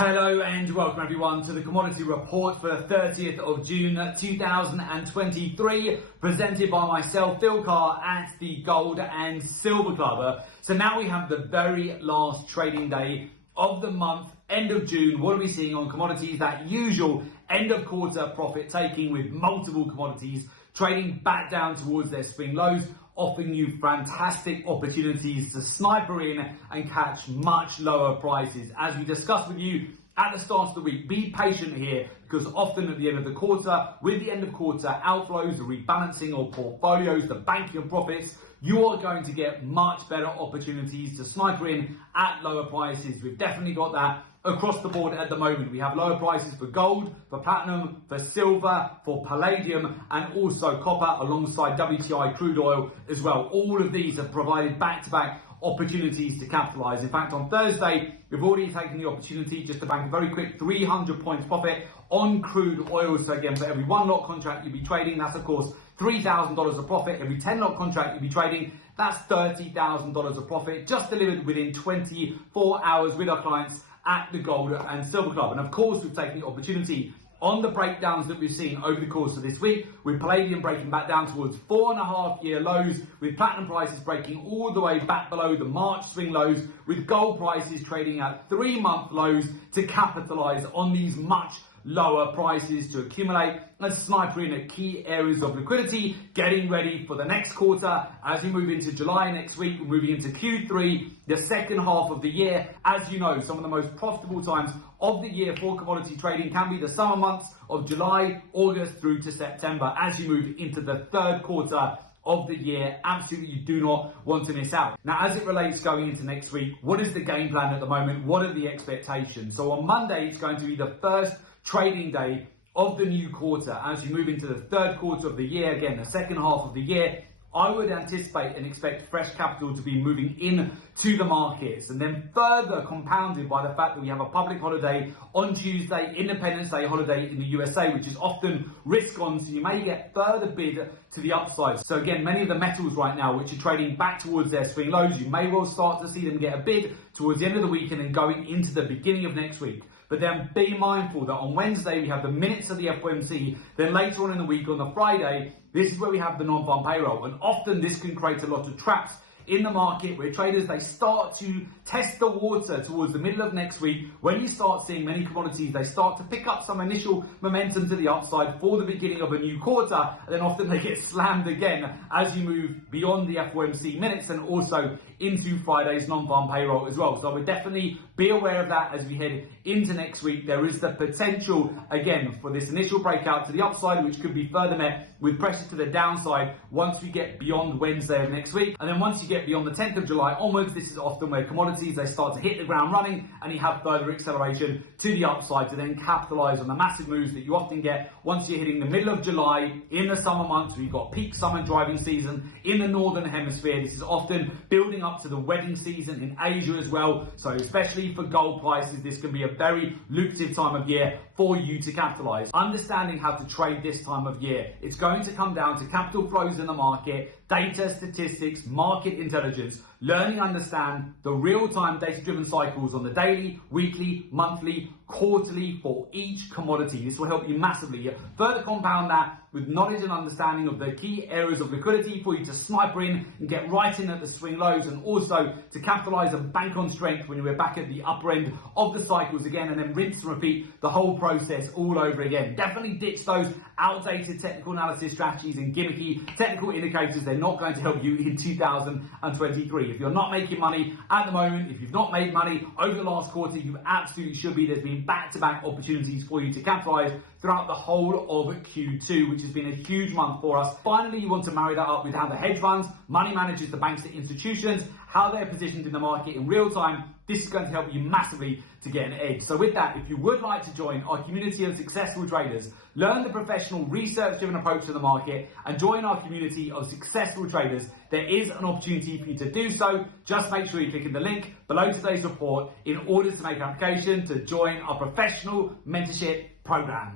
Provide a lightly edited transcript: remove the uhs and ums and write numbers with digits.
Hello and welcome everyone to the Commodity Report for the 30th of June 2023, presented by myself, Phil Carr, at the Gold and Silver Club. So now we have the very last trading day of the month, end of June. What are we seeing on commodities? That usual end of quarter profit taking, with multiple commodities trading back down towards their swing lows, offering you fantastic opportunities to sniper in and catch much lower prices. As we discussed with you at the start of the week, be patient here, because often at the end of the quarter, with the end of quarter outflows, the rebalancing of portfolios, the banking of profits, you are going to get much better opportunities to sniper in at lower prices. We've definitely got that across the board at the moment. We have lower prices for gold, for platinum, for silver, for palladium, and also copper, alongside WTI crude oil as well. All of these have provided back-to-back opportunities to capitalize. In fact, on Thursday, we've already taken the opportunity just to bank a very quick 300 points profit on crude oil. So again, for every one lot contract you'll be trading, that's of course $3,000 of profit. Every 10 lot contract you'll be trading, that's $30,000 of profit, just delivered within 24 hours with our clients at the Gold and Silver Club. And of course, we've taken the opportunity on the breakdowns that we've seen over the course of this week, with palladium breaking back down towards 4.5-year lows, with platinum prices breaking all the way back below the March swing lows, with gold prices trading at 3-month lows, to capitalize on these much lower prices, to accumulate and sniper in at key areas of liquidity, getting ready for the next quarter. As we move into July next week, we're moving into Q3, the second half of the year. As you know, some of the most profitable times of the year for commodity trading can be the summer months of July, August through to September. As you move into the third quarter of the year, absolutely you do not want to miss out. Now, as it relates going into next week, what is the game plan at the moment? What are the expectations? So on Monday, it's going to be the first trading day of the new quarter. As you move into the third quarter of the year, again, the second half of the year, I would anticipate and expect fresh capital to be moving in to the markets, and then further compounded by the fact that we have a public holiday on Tuesday, Independence Day holiday in the USA, which is often risk on, so you may get further bid to the upside. So again, many of the metals right now, which are trading back towards their swing lows, you may well start to see them get a bid towards the end of the week and then going into the beginning of next week. But then be mindful that on Wednesday we have the minutes of the FOMC, then later on in the week on the Friday, this is where we have the non-farm payroll. And often this can create a lot of traps in the market, where traders, they start to test the water towards the middle of next week. When you start seeing many commodities, they start to pick up some initial momentum to the upside for the beginning of a new quarter, and then often they get slammed again as you move beyond the FOMC minutes and also into Friday's non-farm payroll as well. So I would definitely be aware of that as we head into next week. There is the potential, again, for this initial breakout to the upside, which could be further met with pressure to the downside once we get beyond Wednesday of next week. And then once you get beyond the 10th of July onwards, this is often where commodities, they start to hit the ground running, and you have further acceleration to the upside to then capitalize on the massive moves that you often get once you're hitting the middle of July in the summer months, where you've got peak summer driving season in the northern hemisphere. This is often building up to the wedding season in Asia as well. So especially for gold prices, this can be a very lucrative time of year for you to capitalize. Understanding how to trade this time of year, it's going to come down to capital flows in the market, data, statistics, market intelligence, learning, understand the real-time data-driven cycles on the daily, weekly, monthly, quarterly for each commodity. This will help you massively. Further compound that with knowledge and understanding of the key areas of liquidity for you to sniper in and get right in at the swing lows, and also to capitalize and bank on strength when we're back at the upper end of the cycles again, and then rinse and repeat the whole process all over again. Definitely ditch those outdated technical analysis strategies and gimmicky technical indicators. They're not going to help you in 2023. If you're not making money at the moment, if you've not made money over the last quarter, you absolutely should be. There's been back-to-back opportunities for you to capitalize throughout the whole of Q2, which has been a huge month for us. Finally, you want to marry that up with how the hedge funds, money managers, the banks, the institutions, how they're positioned in the market in real time. This is going to help you massively to get an edge. So with that, if you would like to join our community of successful traders, learn the professional research-driven approach to the market, and join our community of successful traders, there is an opportunity for you to do so. Just make sure you click in the link below today's report in order to make an application to join our professional mentorship program.